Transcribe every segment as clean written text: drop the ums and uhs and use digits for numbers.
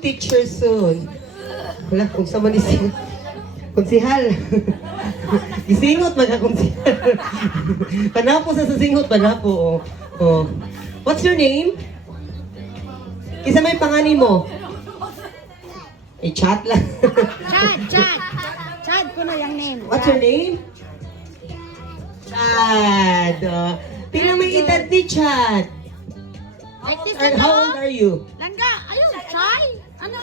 teacher soon. Wala, kung sa man isingot. Konsihal. Isingot man ka konsihal. Panapo sa singot, panapo. Oh. What's your name? Kisa may pangani mo? Chat lang. Chad ko na yung name. What's your name? Chad. Tingnan may edad ni Chad. Like this, And how old are you? Langga, ayun, Chay. Ano?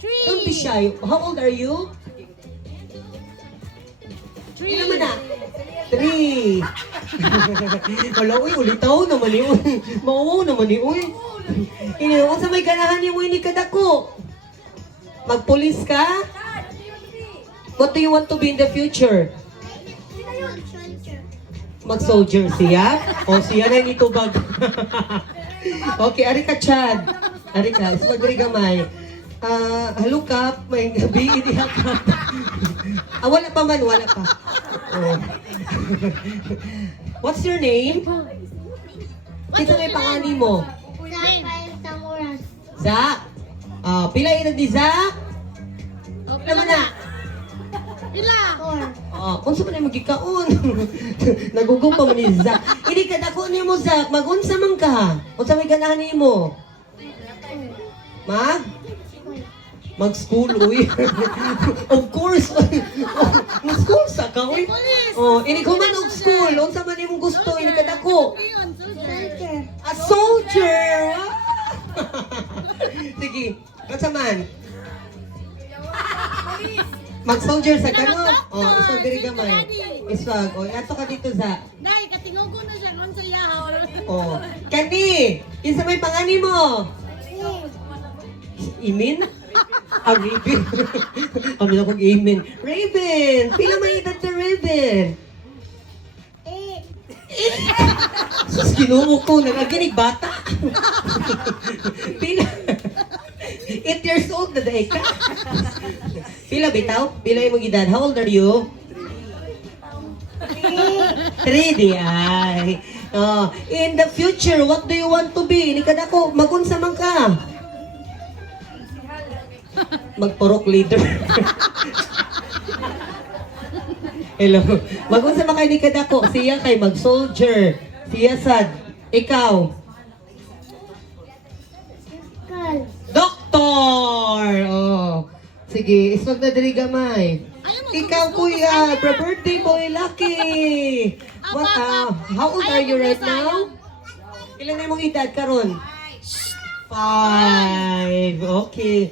Don't be shy. How old are you? 3. Ilan man na? 3. Wala, uy, ulitaw naman ni uy. Mauwaw naman ni uy. Kung sa may ganahan ni uy ni kadako. Magpulis ka? What do you want to be in the future? Mag-soldier siya? O siya na yung itubag. Okay, ari ka, Chad. Ari ka, is magri gamay. Halukap, may gabi, idihakap. Wala pa man, wala pa. Oh. What's your name? Kita may pangani mo. Zach. Pila edad ni Zach? Pila man na? Pila? Kung saan man ay magkikaon? Nagugong pa man ni Zach. Hindi ka dako niyo mo, Zach. Mag-unsa man ka. Kung saan may ganahan niyo mo? Mag-school, uy. Of course. Mag-school sa ka, uy. Ini ko man og-school. Kung saan man imong gusto, ini ka dako. A soldier! Sige. Kung saan man? Mag-soldier sa kanon. Iswag diri gamay. Iswag. Ato ka dito sa. Nay, katingogo na siya nun sa yahaw. Kani! Isa may pangani mo. Imin? Raven. Kami na kong Imin. Raven! Pila may edad sa Raven? Sus, ginumo ko. Nagaginig bata. Pila? 8 years old na dahil ka. Pila bitaw? Pila yung mong edad? How old are you? 3 di ay. In the future, what do you want to be? Hindi ka na ko. Magunsa man ka. Magpurok leader. Hello. Magunsa man kayo ni kadako. Siya kay mag-soldier. Siya sad. Ikaw. Doktor! Sige, iswag na diri gamay. Ikaw kuya, birthday boy, lucky. What? How old are you right now? Ilan na mong edad karon? 5. Okay.